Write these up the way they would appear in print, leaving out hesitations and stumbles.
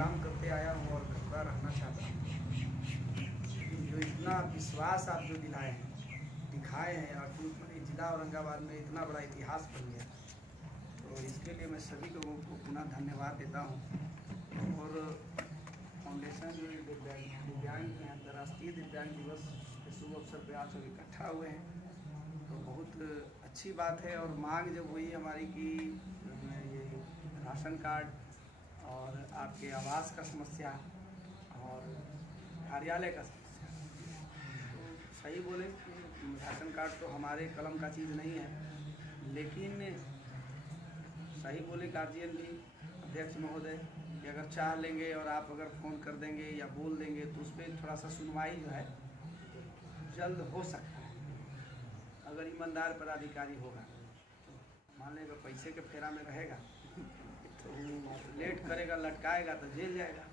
काम करते आया हूँ और करता रहना चाहता हूँ। जो इतना विश्वास आप जो दिलाए हैं, दिखाए हैं, और जो जिला औरंगाबाद में इतना बड़ा इतिहास बन गया, तो इसके लिए मैं सभी लोगों को पुनः धन्यवाद देता हूँ। और फाउंडेशन जो दिव्यांग के अंतर्राष्ट्रीय दिव्यांग दिवस के शुभ अवसर पर आप सब इकट्ठा हुए हैं, तो बहुत अच्छी बात है। और मांग जब हुई हमारी कि ये राशन कार्ड और आपके आवास का समस्या और कार्यालय का समस्या, तो सही बोले कि राशन कार्ड तो हमारे कलम का चीज़ नहीं है, लेकिन सही बोले गार्जियन भी, अध्यक्ष महोदय, कि अगर चाह लेंगे और आप अगर फ़ोन कर देंगे या बोल देंगे तो उस पर थोड़ा सा सुनवाई जो है जल्द हो सकता है, अगर ईमानदार पदाधिकारी होगा। तो मान लेगा पैसे के फेरा में रहेगा तो लेट करेगा, लटकाएगा तो जेल जाएगा।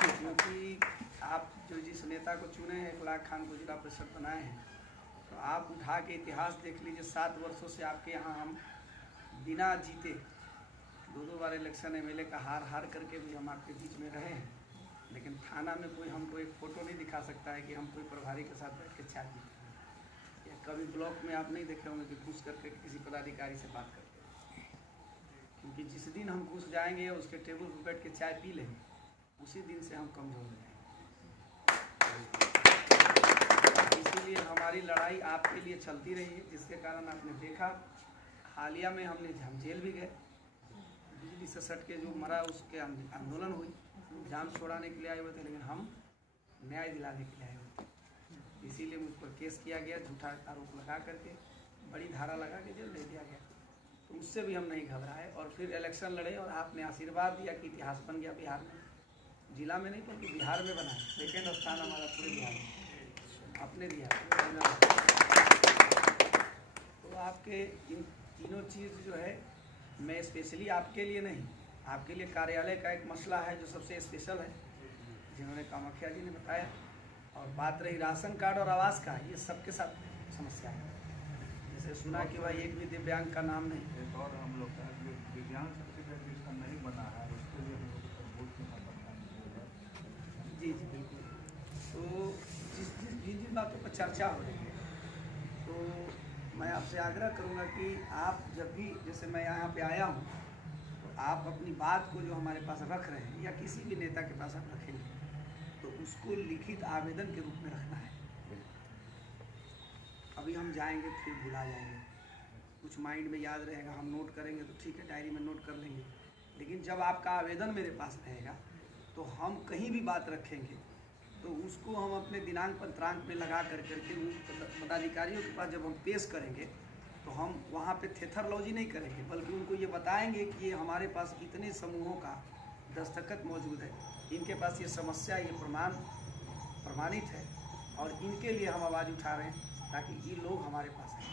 क्योंकि आप जो जिस नेता को चुने हैं, इखलाक खान को जिला परिषद बनाए हैं, तो आप उठा के इतिहास देख लीजिए। 7 वर्षों से आपके यहाँ हम बिना जीते 2 बार इलेक्शन एमएलए का हार करके भी हम आपके बीच में रहे हैं, लेकिन थाना में कोई हमको एक फ़ोटो नहीं दिखा सकता है कि हम कोई प्रभारी के साथ बैठ के चाय पीते हैं। या कभी ब्लॉक में आप नहीं देखे होंगे कि घुस करके किसी पदाधिकारी से बात करते हैं, क्योंकि जिस दिन हम घुस जाएंगे या उसके टेबल पर बैठ के चाय पी लेंगे, उसी दिन से हम कमज़ोर हो जाएंगे। इसीलिए हमारी लड़ाई आपके लिए चलती रही है, जिसके कारण आपने देखा हालिया में हम जेल भी गए, बिजली से सट के जो मरा उसके आंदोलन हुई, जान छोड़ाने के लिए आए हुए थे, लेकिन हम न्याय दिलाने के लिए आए हुए थे। इसीलिए मुझ पर केस किया गया, झूठा आरोप लगा करके, बड़ी धारा लगा के जेल दे दिया गया। तो उससे भी हम नहीं घबराए और फिर इलेक्शन लड़े और आपने आशीर्वाद दिया कि इतिहास बन गया बिहार में, जिला में नहीं बल्कि बिहार में बना। 2nd स्थान हमारा पूरे बिहार में आपने दिया। तो आपके इन तीनों चीज़ जो है, मैं स्पेशली आपके लिए नहीं, आपके लिए कार्यालय का एक मसला है जो सबसे स्पेशल है, जिन्होंने कामाख्या जी ने बताया। और बात रही राशन कार्ड और आवास का, ये सबके साथ समस्या है। जैसे सुना कि भाई एक भी दिव्यांग का नाम नहीं, एक और हम लोग का दिव्यांग सर्टिफिकेट जिसका नहीं बना है उसके लिए जी बिल्कुल। तो जिन बातों पर चर्चा हो रही है, तो मैं आपसे आग्रह करूंगा कि आप जब भी, जैसे मैं यहाँ पे आया हूँ, तो आप अपनी बात को जो हमारे पास रख रहे हैं या किसी भी नेता के पास आप रखेंगे, तो उसको लिखित आवेदन के रूप में रखना है। अभी हम जाएंगे फिर भुला जाएंगे, कुछ माइंड में याद रहेगा, हम नोट करेंगे तो ठीक है, डायरी में नोट कर लेंगे, लेकिन जब आपका आवेदन मेरे पास रहेगा तो हम कहीं भी बात रखेंगे तो उसको हम अपने दिनांक पंत्रांक में लगा करके पदाधिकारियों के पास जब हम पेश करेंगे, तो हम वहाँ पे थेथरलॉजी नहीं करेंगे, बल्कि उनको ये बताएंगे कि ये हमारे पास इतने समूहों का दस्तखत मौजूद है, इनके पास ये समस्या, ये प्रमाणित है, और इनके लिए हम आवाज़ उठा रहे हैं ताकि ये लोग हमारे पास आए।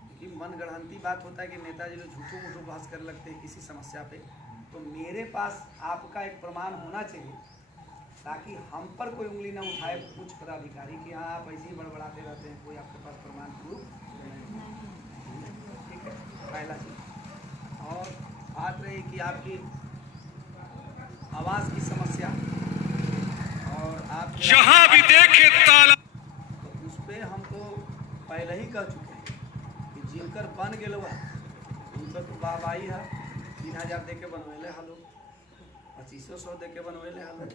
क्योंकि मनगढ़ंती बात होता है कि नेताजी लोग झूठों मूठों बहस कर लगते हैं किसी समस्या पे, तो मेरे पास आपका एक प्रमाण होना चाहिए ताकि हम पर कोई उंगली ना उठाए कुछ पदाधिकारी कि हाँ आप ऐसे ही बड़बड़ाते रहते हैं, कोई आपके पास प्रमाण प्रूफ ठीक है, पहला चीज़। और बात रही कि आपकी आवाज़ की समस्या, और आप जहाँ भी देखे ताला, तो उस पर हम तो पहले ही कह चुके हैं कि जिनकर बन गए उनका तो वाहवाही है। 3000 दे के बनवेले हालो, 2500 दे के बनवेले हालो,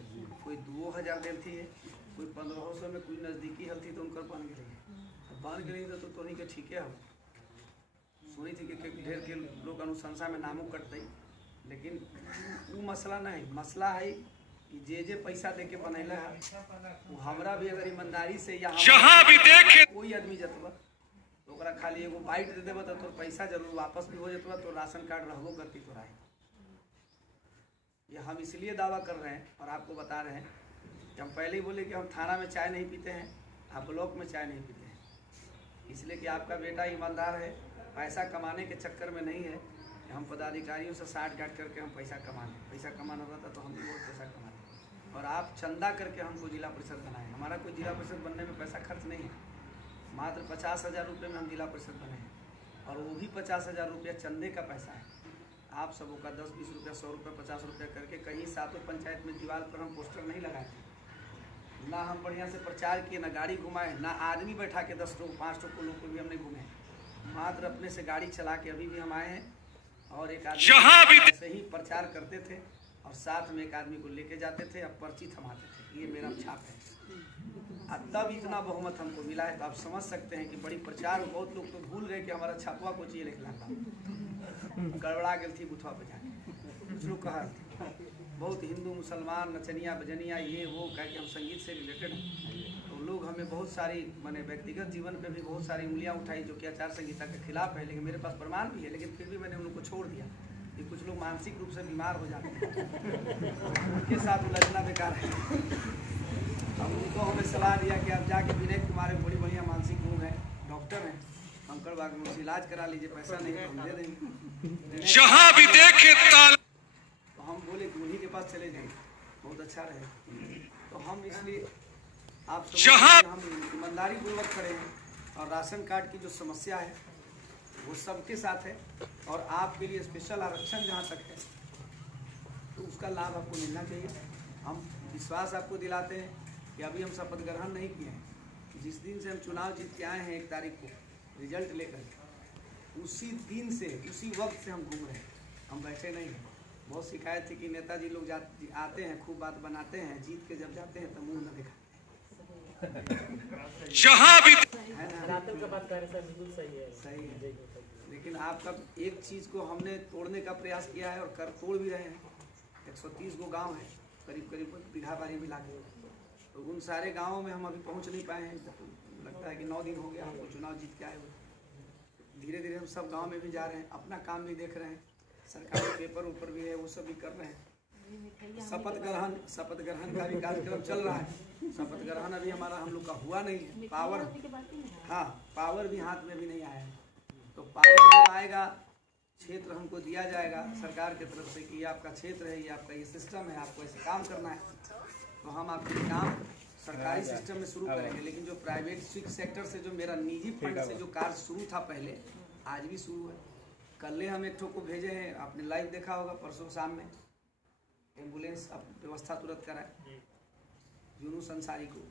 कोई 2000 देल थी, कोई 1500 में, कोई नज़दीकी हल थी तो उनकर बन गई। बन गई तो तोनी के ठीक है। हो सुनी थी कि ढेर के लोग अनुशंसा में नामों कटते, लेकिन वो मसला नहीं, मसला है कि जे पैसा दे के बनैले है, वो हमरा भी अगर ईमानदारी से या जहाँ भी देखे कोई आदमी जतवा तो ओकरा खाली एगो बाइट दे देबा तो तोर पैसा जरूर वापस भी हो जतवा, तो राशन कार्ड रहबो करती तोरा है। ये हम इसलिए दावा कर रहे हैं और आपको बता रहे हैं कि हम पहले ही बोले कि हम थाना में चाय नहीं पीते हैं, आप ब्लॉक में चाय नहीं पीते हैं, इसलिए कि आपका बेटा ईमानदार है, पैसा कमाने के चक्कर में नहीं है कि हम पदाधिकारियों से साठ गांठ करके हम पैसा कमा लें। पैसा कमाना रहता तो हम भी बहुत पैसा कमा लें। और आप चंदा करके हमको जिला परिषद बनाएं, हमारा कोई जिला परिषद बनने में पैसा खर्च नहीं है, मात्र 50,000 रुपये में हम जिला परिषद बने हैं, और वो भी 50,000 रुपया चंदे का पैसा है। आप सबों का 10-20 रुपया, 100 रुपया, 50 रुपया करके कहीं सातों पंचायत में दीवार पर हम पोस्टर नहीं लगाए थे। ना हम बढ़िया से प्रचार किए, ना गाड़ी घुमाए, ना आदमी बैठा के 10 लोग 5 लोग को भी हमने घूमे। मात्र अपने से गाड़ी चला के अभी भी हम आए हैं और एक आदमी ऐसे ही प्रचार करते थे और साथ में एक आदमी को लेके जाते थे, अब पर्ची थमाते थे, ये मेरा छाप है। अब तब इतना बहुमत हमको मिला है, तो आप समझ सकते हैं कि बड़ी प्रचार। बहुत लोग तो भूल गए कि हमारा छापवा को चाहिए लिखना था, गड़बड़ा गई थी बुथवा पे जाके। कुछ लोग कहा बहुत हिंदू मुसलमान नचनिया बजनिया ये वो कह के हम संगीत से रिलेटेड हैं, तो लोग हमें बहुत सारी मैंने व्यक्तिगत जीवन पे भी बहुत सारी उंगलियां उठाई जो कि आचार संहिता के खिलाफ है, लेकिन मेरे पास प्रमाण भी है, लेकिन फिर भी मैंने उनको छोड़ दिया कि कुछ लोग मानसिक रूप से बीमार हो जाते हैं, उनके साथ उलझना बेकार है। अब उनको हमें सलाह दिया कि आप जाके विनय कुमार बड़ी बढ़िया मानसिक रोग है, डॉक्टर हैं, कंकड़बाग में उनसे इलाज करा लीजिए, पैसा नहीं तो हम दे देंगे। जहां भी देखे ताला। तो हम बोले कि उन्हीं के पास चले जाएंगे, बहुत अच्छा रहे। तो हम इसलिए आप सब हम ईमानदारी पूर्वक खड़े हैं और राशन कार्ड की जो समस्या है वो सबके साथ है और आपके लिए स्पेशल आरक्षण जहाँ तक है तो उसका लाभ आपको मिलना चाहिए। हम विश्वास आपको दिलाते हैं कि अभी हम शपथ ग्रहण नहीं किए हैं, जिस दिन से हम चुनाव जीत के आए हैं 1 तारीख को रिजल्ट लेकर, उसी दिन से उसी वक्त से हम घूम रहे हैं, हम बैठे नहीं हैं। बहुत शिकायत थी कि नेताजी लोग आते हैं, खूब बात बनाते हैं, जीत के जब जाते हैं तो मुँह न दिखाते जहां भी है ना, सही है। लेकिन आपका एक चीज़ को हमने तोड़ने का प्रयास किया है और कर तोड़ भी रहे हैं। 130 गो गाँव है, करीब करीब बीघा बारी मिला के, तो उन सारे गाँवों में हम अभी पहुंच नहीं पाए हैं। लगता है कि 9 दिन हो गया हमको चुनाव जीत के आए हुए। धीरे धीरे हम सब गांव में भी जा रहे हैं, अपना काम भी देख रहे हैं, सरकारी पेपर ऊपर भी है वो सब भी कर रहे हैं। शपथ ग्रहण का भी कार्यक्रम चल रहा है। शपथ ग्रहण अभी हमारा हम लोग का हुआ नहीं है। पावर भी हाथ में भी नहीं आया है, तो पावर जब आएगा, क्षेत्र हमको दिया जाएगा सरकार की तरफ से कि ये आपका क्षेत्र है, ये आपका ये सिस्टम है, आपको ऐसे काम करना है, तो हम आपके काम सरकारी सिस्टम में शुरू करेंगे। लेकिन जो प्राइवेट सेक्टर से जो मेरा निजी फंड से जो कार्य शुरू था पहले, आज भी शुरू है। कल हम एक ठो को भेजे हैं, आपने लाइव देखा होगा, परसों शाम में एम्बुलेंस व्यवस्था तुरंत कराए यूनुस अंसारी को,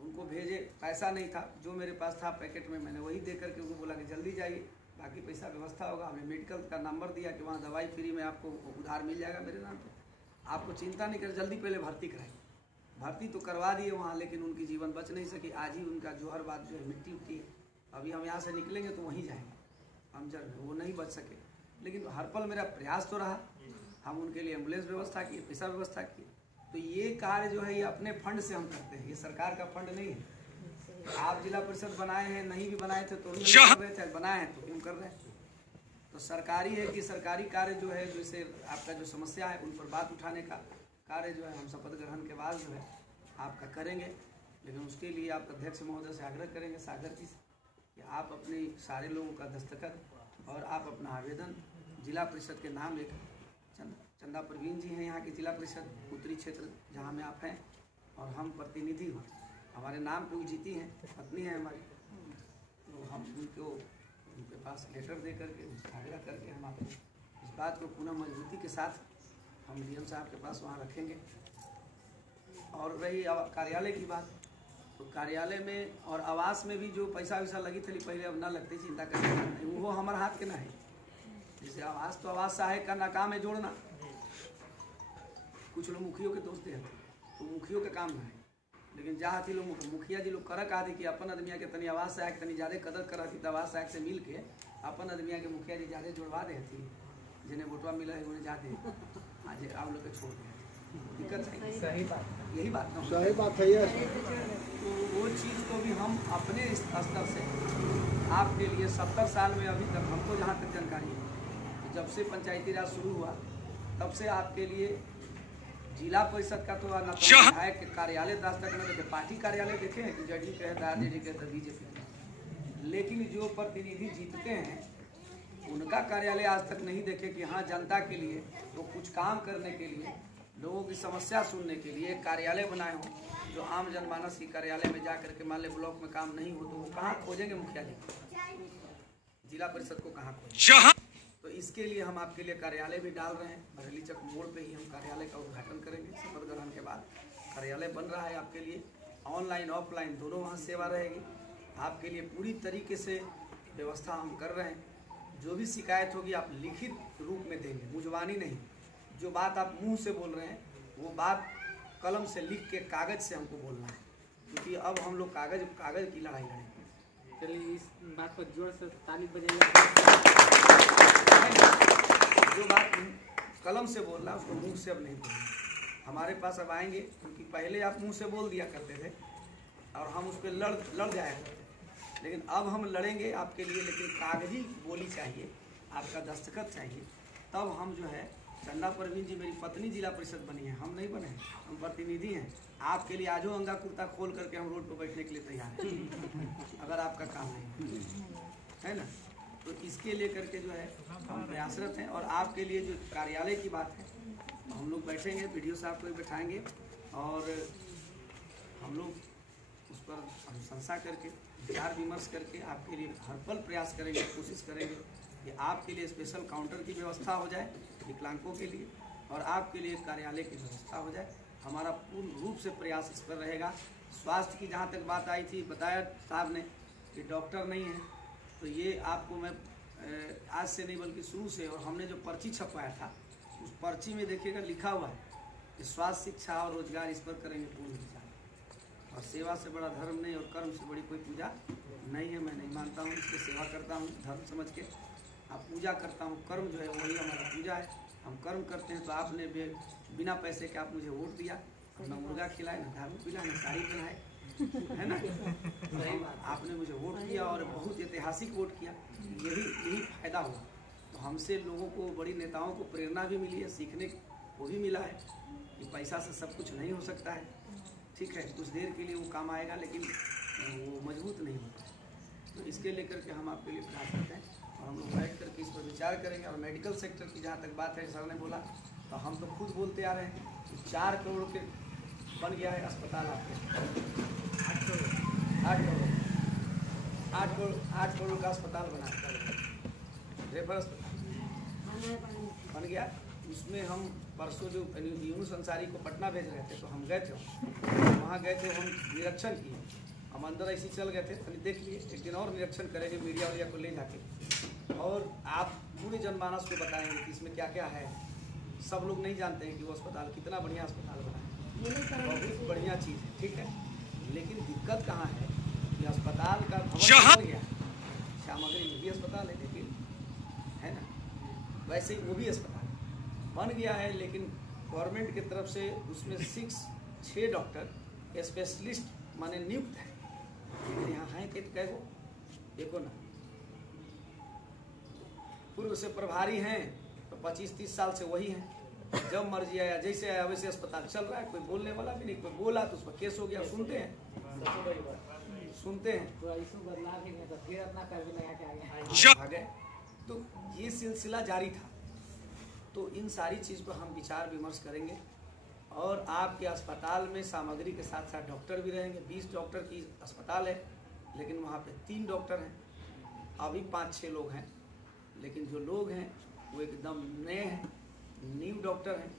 उनको भेजे। पैसा नहीं था, जो मेरे पास था पैकेट में मैंने वही दे करके उनको बोला कि जल्दी जाइए, बाकी पैसा व्यवस्था होगा। हमने मेडिकल का नंबर दिया कि वहाँ दवाई फ्री में आपको उधार मिल जाएगा मेरे नाम पे, आपको चिंता नहीं कर, जल्दी पहले भर्ती कराइए। भर्ती तो करवा दिए वहाँ, लेकिन उनकी जीवन बच नहीं सकी। आज ही उनका जोहर बात जो है मिट्टी उठती है। अभी हम यहाँ से निकलेंगे तो वहीं जाएंगे हमजर में, वो नहीं बच सके। लेकिन हर पल मेरा प्रयास तो रहा, हम उनके लिए एम्बुलेंस व्यवस्था किए, पैसा व्यवस्था किए। तो ये कार्य जो है ये अपने फंड से हम करते हैं, ये सरकार का फंड नहीं है। आप जिला परिषद बनाए हैं, नहीं भी बनाए थे तो कर रहे थे, बनाए हैं तो क्यों कर रहे हैं। तो सरकारी है कि सरकारी कार्य जो है, जैसे आपका जो समस्या है उन पर बात उठाने का कार्य जो है हम शपथ ग्रहण के बाद जो है आपका करेंगे। लेकिन उसके लिए आप अध्यक्ष महोदय से आग्रह करेंगे सागर जी से कि आप अपने सारे लोगों का दस्तखत और आप अपना आवेदन जिला परिषद के नाम लेकर, चंदा प्रवीण जी हैं यहाँ की जिला परिषद उत्तरी क्षेत्र जहाँ में आप हैं, और हम प्रतिनिधि हूँ, हमारे नाम पे वो जीती हैं, पत्नी है हमारी, तो हम उनके पास लेटर दे करके आग्रह करके हम आपको इस बात को पुनः मजबूती के साथ हम डीएम साहब के पास वहाँ रखेंगे। और रही कार्यालय की बात, तो कार्यालय में और आवास में भी जो पैसा वैसा लगी थी पहले, अब ना लगती, चिंता करने का नहीं, वो हमारे हाथ के ना है। जैसे आवास तो आवास सहायक का नाकाम है जोड़ना, कुछ लोग मुखियों के दोस्त हैं तो मुखियों का काम ना है। लेकिन जहाँ थी लोग मुखिया जी लोग करक आदि कि अपन आदमिया के तनी आवास सहायक तनी ज़्यादा कदर करा थी, तो आवास सहायक से मिल के अपन आदमिया के मुखिया जी ज़्यादा जुड़वा दे थी, जिन्हें वोटवा मिला है उन्हें जाते आज आप लोग के छोड़ दिया। दिक्कत है, सही बात, यही बात ना, सही बात है। तो वो चीज़ को भी हम अपने स्तर से आपके लिए 70 साल में अभी तक हमको जहाँ तक जानकारी है, जब से पंचायती राज शुरू हुआ तब से आपके लिए जिला परिषद का तो ना विधायक के कार्यालय आज तक न देखे, पार्टी कार्यालय देखे हैं कि जडी कहे दादी जी कहे बीजेपी, लेकिन जो प्रतिनिधि जीतते हैं उनका कार्यालय आज तक नहीं देखे कि हाँ जनता के लिए तो कुछ काम करने के लिए, लोगों की समस्या सुनने के लिए कार्यालय बनाए हो, जो आम जनमानस की कार्यालय में जा करके मान ले ब्लॉक में काम नहीं हो तो वो कहाँ खोजेंगे मुखिया जी, जिला परिषद को कहाँ खोजेंगे। तो इसके लिए हम आपके लिए कार्यालय भी डाल रहे हैं। बरेली चक मोड़ पे ही हम कार्यालय का उद्घाटन करेंगे। शपथ ग्रहण के बाद कार्यालय बन रहा है आपके लिए, ऑनलाइन ऑफलाइन दोनों वहाँ सेवा रहेगी। आपके लिए पूरी तरीके से व्यवस्था हम कर रहे हैं। जो भी शिकायत होगी आप लिखित रूप में देंगे, मुजवानी नहीं। जो बात आप मुंह से बोल रहे हैं वो बात कलम से लिख के कागज़ से हमको बोलना है, क्योंकि अब हम लोग कागज़ की लड़ाई लड़ेंगे। चलिए इस बात पर जोर से ताली बजाइए। जो बात कलम से बोल रहा है उसको मुंह से अब नहीं बोलना। हमारे पास अब आएंगे, क्योंकि पहले आप मुंह से बोल दिया करते थे और हम उस पर लड़ जाया करते थे, लेकिन अब हम लड़ेंगे आपके लिए। लेकिन कागजी बोली चाहिए, आपका दस्तखत चाहिए, तब हम जो है। चंदा परवीन जी मेरी पत्नी जिला परिषद बनी है, हम नहीं बने हैं, हम प्रतिनिधि हैं। आपके लिए आजो अंगा कुर्ता खोल करके हम रोड पर बैठने के लिए तैयार हैं, अगर आपका काम नहीं है ना। तो इसके लिए करके जो है हम प्रयासरत हैं। और आपके लिए जो कार्यालय की बात है, हम लोग बैठेंगे, वीडियो साहब को भी बैठाएंगे और हम लोग उस पर अनुशंसा करके विचार विमर्श करके आपके लिए हर पल प्रयास करेंगे, कोशिश करेंगे कि आपके लिए स्पेशल काउंटर की व्यवस्था हो जाए विकलांगों के लिए, और आपके लिए कार्यालय की व्यवस्था हो जाए। हमारा पूर्ण रूप से प्रयास इस पर रहेगा। स्वास्थ्य की जहाँ तक बात आई थी, बताया साहब ने कि डॉक्टर नहीं है, तो ये आपको मैं आज से नहीं बल्कि शुरू से, और हमने जो पर्ची छपवाया था उस पर्ची में देखिएगा लिखा हुआ है कि स्वास्थ्य, शिक्षा और रोजगार इस पर करेंगे पूर्ण विचार। और सेवा से बड़ा धर्म नहीं और कर्म से बड़ी कोई पूजा नहीं है। मैं नहीं मानता हूँ, इसकी सेवा करता हूँ धर्म समझ के। आप पूजा करता हूँ, कर्म जो है वही हमारा पूजा है। हम कर्म करते हैं। तो आपने बिना पैसे के आप मुझे वोट दिया, ना मुर्गा खिलाए, ना दारू पिलाए, ना साड़ी पहनाए, है ना। आपने मुझे वोट दिया और बहुत ऐतिहासिक वोट किया। यही फायदा हुआ। तो हमसे लोगों को, बड़ी नेताओं को प्रेरणा भी मिली है, सीखने को भी मिला है कि पैसा से सब कुछ नहीं हो सकता है। ठीक है, कुछ देर के लिए वो काम आएगा, लेकिन वो मजबूत नहीं होता है। तो इसके लेकर के हम आपके लिए प्रयास करते हैं और हम लोग बैठ करके इस पर विचार करेंगे। और मेडिकल सेक्टर की जहाँ तक बात है, सर ने बोला, तो हम तो खुद बोलते आ रहे हैं कि 4 करोड़ के बन गया है अस्पताल आपके। 8 करोड़ का अस्पताल बना, रेफर अस्पताल बन गया। उसमें हम परसों जो यूनुस अंसारी को पटना भेज रहे थे, तो हम गए थे, वहाँ गए थे, हम निरीक्षण किए। हम अंदर ऐसे चल गए थे, अभी देख लिए, एक दिन और निरीक्षण करेंगे मीडिया वालिया को ले जाके, और आप पूरे जनमानस को बताएंगे कि इसमें क्या क्या है। सब लोग नहीं जानते हैं कि वो अस्पताल कितना बढ़िया अस्पताल बना है, बहुत बढ़िया चीज़ है, ठीक है। लेकिन दिक्कत कहाँ है कि अस्पताल का भवन बन गया, सामग्री में भी अस्पताल है, लेकिन है ना, वैसे ही वो भी अस्पताल बन गया है, लेकिन गवर्नमेंट की तरफ से उसमें 6 डॉक्टर स्पेशलिस्ट माने नियुक्त है, लेकिन यहाँ हैं कै गो, देखो ना। पूर्व से प्रभारी हैं तो 25-30 साल से वही हैं, जब मर्जी आया जैसे आया वैसे अस्पताल चल रहा है। कोई बोलने वाला भी नहीं, कोई बोला तो उस पर केस हो गया, सुनते हैं। भागे। तो ये सिलसिला जारी था। तो इन सारी चीज़ पर हम विचार विमर्श करेंगे और आपके अस्पताल में सामग्री के साथ साथ डॉक्टर भी रहेंगे। 20 डॉक्टर की अस्पताल है, लेकिन वहाँ पे 3 डॉक्टर हैं, अभी 5-6 लोग हैं, लेकिन जो लोग हैं वो एकदम नए हैं, न्यू डॉक्टर हैं।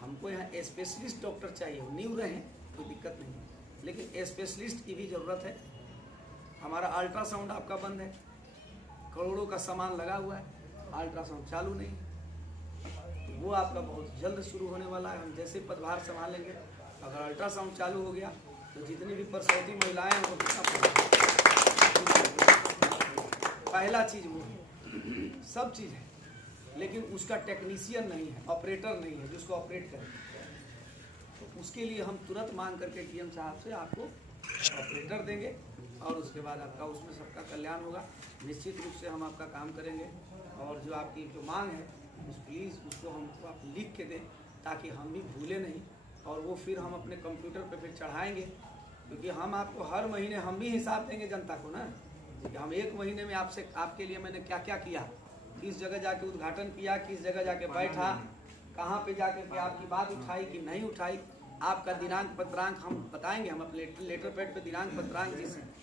हमको यहाँ स्पेशलिस्ट डॉक्टर चाहिए, न्यू रहें कोई दिक्कत नहीं, लेकिन स्पेशलिस्ट की भी ज़रूरत है। हमारा अल्ट्रासाउंड आपका बंद है, करोड़ों का सामान लगा हुआ है, अल्ट्रासाउंड चालू नहीं, तो वो आपका बहुत जल्द शुरू होने वाला है। हम जैसे पदभार संभालेंगे, अगर अल्ट्रासाउंड चालू हो गया तो जितनी भी प्रसूति महिलाएं हैं वो कितना पहला चीज़ वो सब चीज़ है, लेकिन उसका टेक्नीशियन नहीं है, ऑपरेटर नहीं है जिसको ऑपरेट करे। तो उसके लिए हम तुरंत मांग करके डीएम साहब से आपको ऑपरेटर देंगे और उसके बाद आपका उसमें सबका कल्याण होगा। निश्चित रूप से हम आपका काम करेंगे और जो आपकी जो मांग है उस प्लीज़ उसको हमको आप लिख के दें ताकि हम भी भूले नहीं, और वो फिर हम अपने कंप्यूटर पे फिर चढ़ाएंगे, क्योंकि हम आपको हर महीने हम भी हिसाब देंगे जनता को ना कि हम 1 महीने में आपसे आपके लिए मैंने क्या क्या किया, किस जगह जाके उद्घाटन किया, किस जगह जाके बैठा, कहाँ पे जाकर के आपकी बात उठाई कि नहीं उठाई, आपका दिनांक पत्रांक हम बताएंगे, हम अपने लेटर पैड पे दिनांक पत्रांक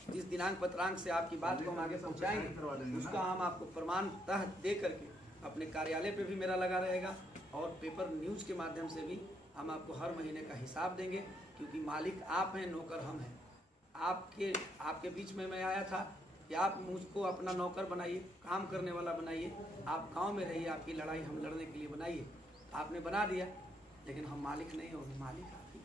जिस दिनांक पत्रांक से आपकी बात को हम आगे पहुंचाएंगे उसका हम आपको प्रमाणतः दे करके अपने कार्यालय पे भी मेरा लगा रहेगा और पेपर न्यूज़ के माध्यम से भी हम आपको हर महीने का हिसाब देंगे, क्योंकि मालिक आप हैं, नौकर हम हैं। आपके बीच में मैं आया था कि आप मुझको अपना नौकर बनाइए, काम करने वाला बनाइए, आप गांव में रहिए, आपकी लड़ाई हम लड़ने के लिए बनाइए। आपने बना दिया, लेकिन हम मालिक नहीं होंगे, मालिक आप ही।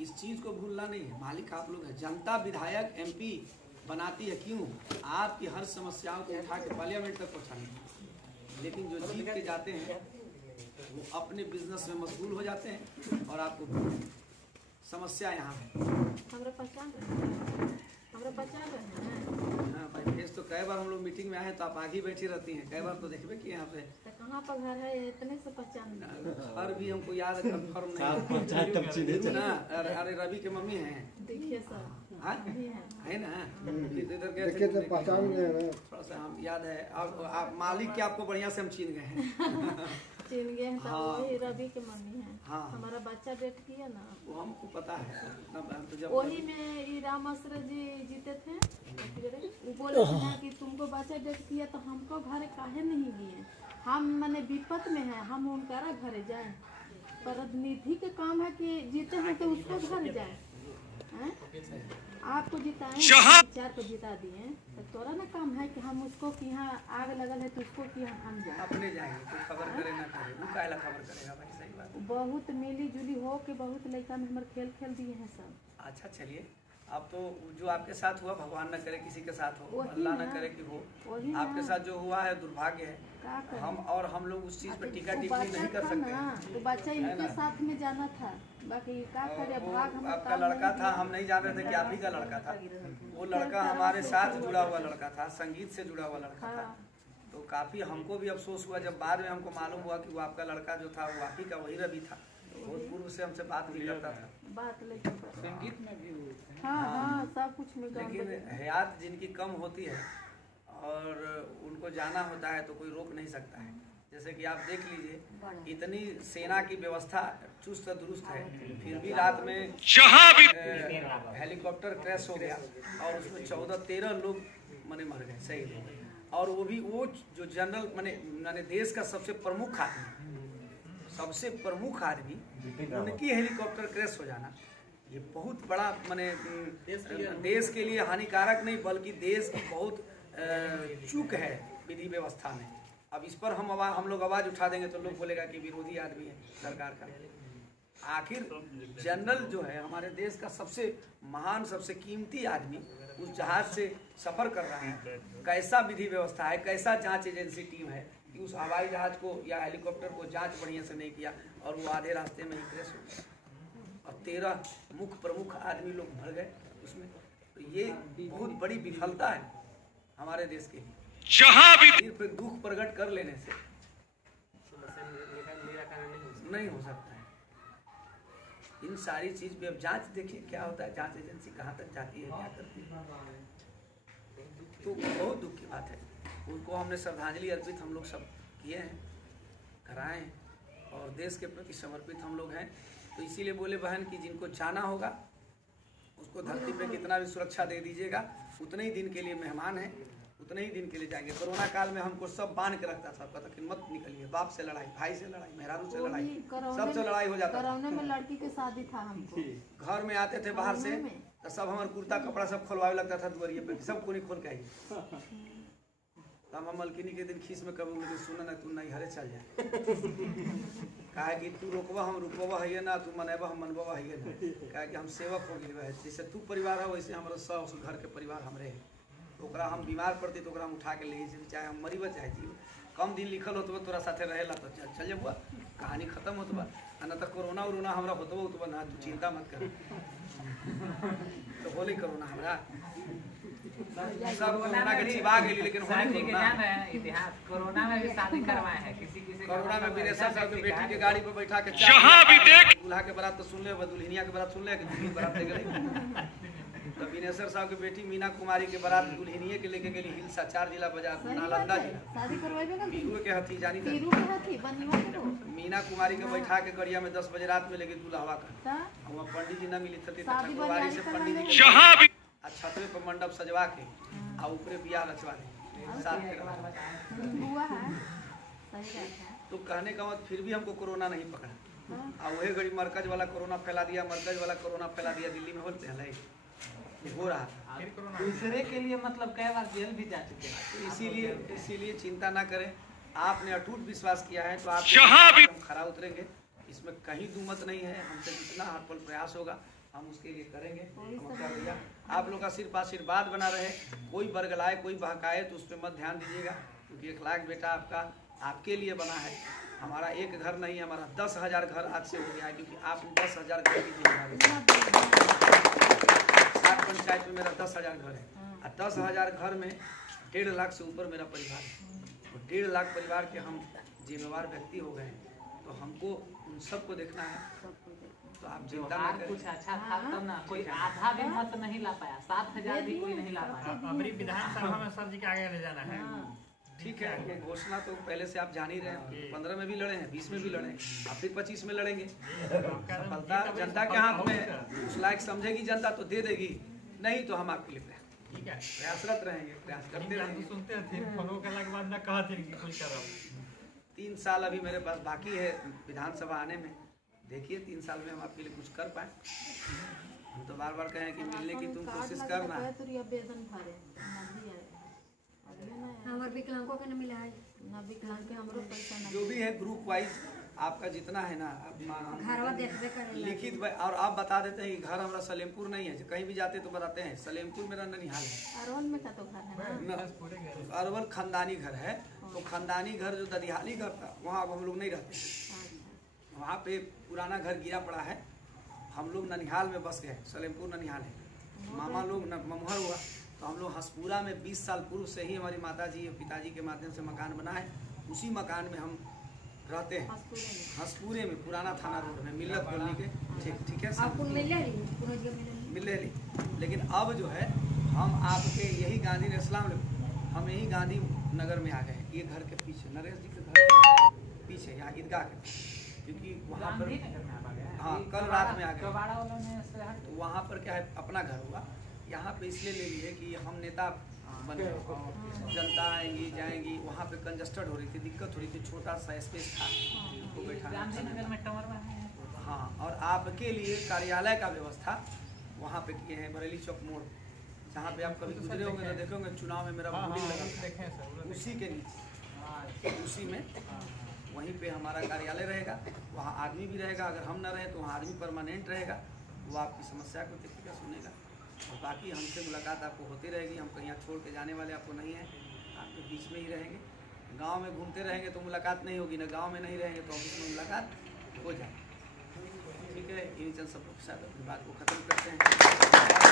इस चीज़ को भूलना नहीं है, मालिक आप लोग हैं। जनता विधायक MP बनाती है क्यों? आपकी हर समस्याओं को उठा के पार्लियामेंट तक पहुँचाने, लेकिन जो जीत के जाते हैं वो अपने बिजनेस में मशगूल हो जाते हैं और आपको समस्या यहाँ है। हमरा पहचान रहे हैं। हाँ भाई, फेस तो कई बार हम लोग मीटिंग में आए तो आप आगे बैठी रहती हैं, कई बार तो देखबे कि यहाँ पे तो कहाँ पर घर है इतने से पहचान घर भी हमको याद है, कंफर्म नहीं ना। अरे रवि के मम्मी हैं, देखिए सर हाँ है ना, इधर गए थे पहचान गए, थोड़ा सा हम याद है। आप मालिक के आपको बढ़िया से हम छीन गए हैं। चिन गए हैं, तब हाँ। वही रवि के मम्मी है। हाँ। हमारा बच्चा डेट किया ना, वो हमको पता है तो जब वही में ये राम आश्रय जी जीते थे, वो बोले थे ना कि तुमको बच्चा डेट किया तो हमको घर काहे नहीं लिए, हम माने विपत में है, हम उनका घरे जाए, प्रतिनिधि के काम है कि जीते हैं तो उसको घर जाए। आपको जिताए, 4 को जिता दिए, तो तोरा ना काम है कि हम उसको कि यहाँ आग लगल है तो उसको कि हम जाए। अपने जाएंगे, कोई खबर करे ना करे, वो काहे ला खबर करेगा भाई, सही बात। बहुत मिली जुली हो के बहुत लड़का में हमारे खेल दिए हैं सब। अच्छा चलिए, अब तो जो आपके साथ हुआ भगवान न करे किसी के साथ हो, वही अल्लाह न ना। करे कि हो। वही आपके ना। साथ जो हुआ है दुर्भाग्य है। का करें? हम लोग उस चीज पे टीका वो टिप्पणी बच्चा नहीं कर था सकते ना, हैं। तो बच्चा है इनके ना? साथ में जाना था, बाकी का करे वो भाग हम आपका लड़का था, हम नहीं जान रहे थे कि आप ही का लड़का था। वो लड़का हमारे साथ जुड़ा हुआ लड़का था, संगीत से जुड़ा हुआ लड़का था। तो काफी हमको भी अफसोस हुआ जब बाद में हमको मालूम हुआ कि वो आपका लड़का जो था वो आप ही का वही रवि था। बहुत पूर्व से हमसे बात भी करता था, बात लेकिन संगीत में भी हुए थे। हाँ सब कुछ में गाँव लेकिन में- हयात जिनकी कम होती है और उनको जाना होता है तो कोई रोक नहीं सकता है। जैसे कि आप देख लीजिए, इतनी सेना की व्यवस्था चुस्त दुरुस्त है, फिर भी रात में जहां भी हेलीकॉप्टर क्रैश हो गया और उसमें 14-13 लोग मने मर गए, सही है। और वो भी वो जो जनरल माने देश का सबसे प्रमुख आदमी उनकी हेलीकॉप्टर क्रैश हो जाना, ये बहुत बड़ा माने देश के लिए हानिकारक नहीं बल्कि देश की बहुत चूक है विधि व्यवस्था में। अब इस पर हम लोग आवाज उठा देंगे तो लोग बोलेगा कि विरोधी आदमी है सरकार का। आखिर जनरल जो है हमारे देश का सबसे महान सबसे कीमती आदमी उस जहाज से सफर कर रहा है, कैसा विधि व्यवस्था है, कैसा जांच एजेंसी टीम है कि उस हवाई जहाज को या हेलीकॉप्टर को जांच बढ़िया से नहीं किया और वो आधे रास्ते में ही क्रैश हो गया और 13 मुख्य प्रमुख आदमी लोग मर गए उसमें। तो ये बहुत बड़ी विफलता है हमारे देश के लिए। जहां भी सिर्फ दुख प्रकट कर लेने से नहीं हो सकता है। इन सारी चीज पे अब जांच देखिए क्या होता है, जांच एजेंसी कहाँ तक जाती है, क्या करती है, तो बहुत दुख की बात है। उनको हमने श्रद्धांजलि अर्पित हम लोग सब किए हैं, कराए हैं और देश के प्रति समर्पित हम लोग हैं। तो इसीलिए बोले बहन कि जिनको जाना होगा उसको धरती पे कितना भी सुरक्षा दे दीजिएगा, उतने ही दिन के लिए मेहमान हैं, उतने ही दिन के लिए जाएंगे। कोरोना काल में हमको सब बांध के रखता था, कहता कि मत निकलिए, बाप से लड़ाई, भाई से लड़ाई, मेहरारू से लड़ाई, सबसे लड़ाई हो जाता था। कोरोना में लड़की के शादी था हमको, घर में आते थे बाहर से तो सब हमारे कुर्ता कपड़ा सब खोलवावे लगता था दुआरिये पे, सब कोनी खोल के आइए। हम मलकिनी के दिन खीस में कभी मुझे सुना ना तू नहीं हरे चल जाए, कहा कि तू रोकवा हम रुकवा है ना, तू मनेबा हम मनबा है ना, कहा कि हम सेवक हो गए, जैसे तू परिवार है वैसे हमारा सब घर के परिवार हमरे है। तो ओकरा हम बीमार पड़ती तो ओकरा हम उठा के ले चाहे हम मरीब चाहे जीव, कम दिन लिखल होत तोरा साथे रहेला तो चल जबुआ, कहानी खत्म होत बा। ना तो कोरोना उरोना हमरा होत बा ना, तू चिंता मत कर, तो होली कोरोना हमरा सब कोरोना के छिपा गेली, लेकिन होली कोरोना इतिहास कोरोना में भी शादी करवाए हैं किसी कोरोना में विदेशर साहब के बेटी के गाड़ी पर बैठा के जहां भी देख दूल्हा के बारात तो सुन ले, दुल्हनिया के बारात सुन ले कि दुल्हन बारात ले गई। तो विनेश्वर साहब की बेटी मीना कुमारी के बारात दुल्हनिए के लेके गई हिलसा 4 जिला बाजार सही नालंदा बात है। जिला शादी करवाइबे ना पीरू के हथी जानी था पीरू के हाथी बनिवा के रो मीना कुमारी के बैठा के गड़िया में 10 बजे रात में लेके दूल्हा का ता वहाँ पंडित जी न मिली थी शादी ठकुरवारी से बरियाती पंडित जी करवाइबे। के जहाँ भी आ छतवे पर मंडप सजवा के आ ऊपरे बियाह रचवा दे साथ में करवा। हुआ है सही बात है। तो कहने का मतलब फिर भी हमको कोरोना नहीं पकड़ा हाँ। और वही घड़ी मरकज वाला कोरोना फैला दिया मरकज वाला कोरोना फैला दिया दिल्ली में बोलते हैं ये हो रहा था। फिर कोरोना दूसरे के लिए मतलब कई बार जेल भी जा चुके हैं। तो इसीलिए चिंता ना करें। आपने अटूट विश्वास किया है तो आप जहाँ भी- हम खरा उतरेंगे, इसमें कहीं दुमत नहीं है। हमसे जितना हर पल प्रयास होगा हम उसके लिए करेंगे। हम क्या भैया आप लोग का सिर्फ आशीर्वाद बना रहे, कोई बरगलाए कोई बहकाए तो उस पर मत ध्यान दीजिएगा, क्योंकि 1 लाख बेटा आपका आपके लिए बना है। हमारा एक घर नहीं, हमारा 10,000 घर आज से हो गया है, क्योंकि आप 10,000 घर की जिम्मेदारी 7 पंचायत में मेरा 10,000 घर है और 10,000 घर में 1.5 लाख से ऊपर मेरा परिवार है। तो 1.5 लाख परिवार के हम जिम्मेवार व्यक्ति हो गए हैं, तो हमको उन सबको देखना है। तो आप चिंता ना व्यवहार करें। कुछ अच्छा था तब ना कोई आधा भी मत नहीं ला पाया, 7,000 भी कोई नहीं ला पाया। अबरी विधानसभा में सर जी के आगे ले जाना है। ठीक है, ये घोषणा तो पहले से आप जान ही रहे हैं। 15 में भी लड़े हैं, 20 में भी लड़े हैं, अब फिर 25 में लड़ेंगे। सफलता जनता के हाथ में है। उस लायक समझेगी जनता तो दे देगी, नहीं तो हम आपके लिए ठीक है। प्रयासरत रहेंगे, प्रयास करते रहेंगे। सुनते थे फोटो के बाद ना कहा थे कि कुछ कर रहा हूँ। 3 साल अभी मेरे पास बाकी है विधानसभा आने में। देखिए 3 साल में हम आपके लिए कुछ कर पाए। हम तो बार बार कहें कि मिलने की तुम कोशिश करना। तो आवेदन भरे नहीं है अभी ना हमारे विकलांगों के न मिला है ना विकलांग के हमरो पैसा ना जो भी है ग्रुप वाइज आपका जितना है ना अब घरवा देखबे करे लिखित और आप बता देते हैं कि घर हमारा सलेमपुर नहीं है। कहीं भी जाते तो बताते हैं सलेमपुर मेरा ननिहाल है। अरवल में का तो घर है ना अरवल खानदानी घर है, तो खानदानी घर जो ददिहाली घर था वहाँ अब हम लोग नहीं रहते। वहाँ पे पुराना घर गिरा पड़ा है, हम लोग ननिहाल में बस गए। सलेमपुर ननिहाल है, मामा लोग ममहर हुआ तो हम लोग हंसपुरा में 20 साल पूर्व से ही हमारी माता जी और पिताजी के माध्यम से मकान बना है। उसी मकान में हम रहते हैं, हंसपुरे में पुराना थाना रोड में मिल्लत कॉलोनी के। ठीक है आपको मिले रही मिले नहीं। लेकिन अब जो है हम आपके यही गांधी ने इस्लाम हम यही गांधी नगर में आ गए। ये घर के पीछे नरेश जी के घर के पीछे यहाँ ईदगाह के, क्योंकि वहाँ पर हाँ कल रात में आ गए। तो वहाँ पर क्या है अपना घर हुआ। यहाँ पे इसलिए ले लिए कि हम नेता बन गए, जनता आएंगी जाएंगी। वहाँ पे कंजस्टेड हो रही थी, दिक्कत हो रही थी, छोटा सा स्पेस था उनको बैठाना। हाँ, और आपके लिए कार्यालय का व्यवस्था वहाँ पे किए हैं बरेली चौक मोड़, जहाँ पे आप कभी गुजरे होंगे तो देखे होंगे चुनाव में मेरा बोर्डिंग लगा था, उसी के नीचे उसी में वहीं पे हमारा कार्यालय रहेगा। वहाँ आदमी भी रहेगा, अगर हम न रहे तो वहाँ आदमी परमानेंट रहेगा। वो आपकी समस्या को देखिएगा, सुनेगा। और बाकी हमसे मुलाकात आपको होती रहेगी। हम कहीं छोड़ के जाने वाले आपको नहीं हैं, आपके बीच में ही रहेंगे। गांव में घूमते रहेंगे तो मुलाकात नहीं होगी, ना गांव में नहीं रहेंगे तो ऑफिस में मुलाकात हो जाए। ठीक है, इन्हीं चंद सब लोग के साथ अपनी बात को ख़त्म करते हैं।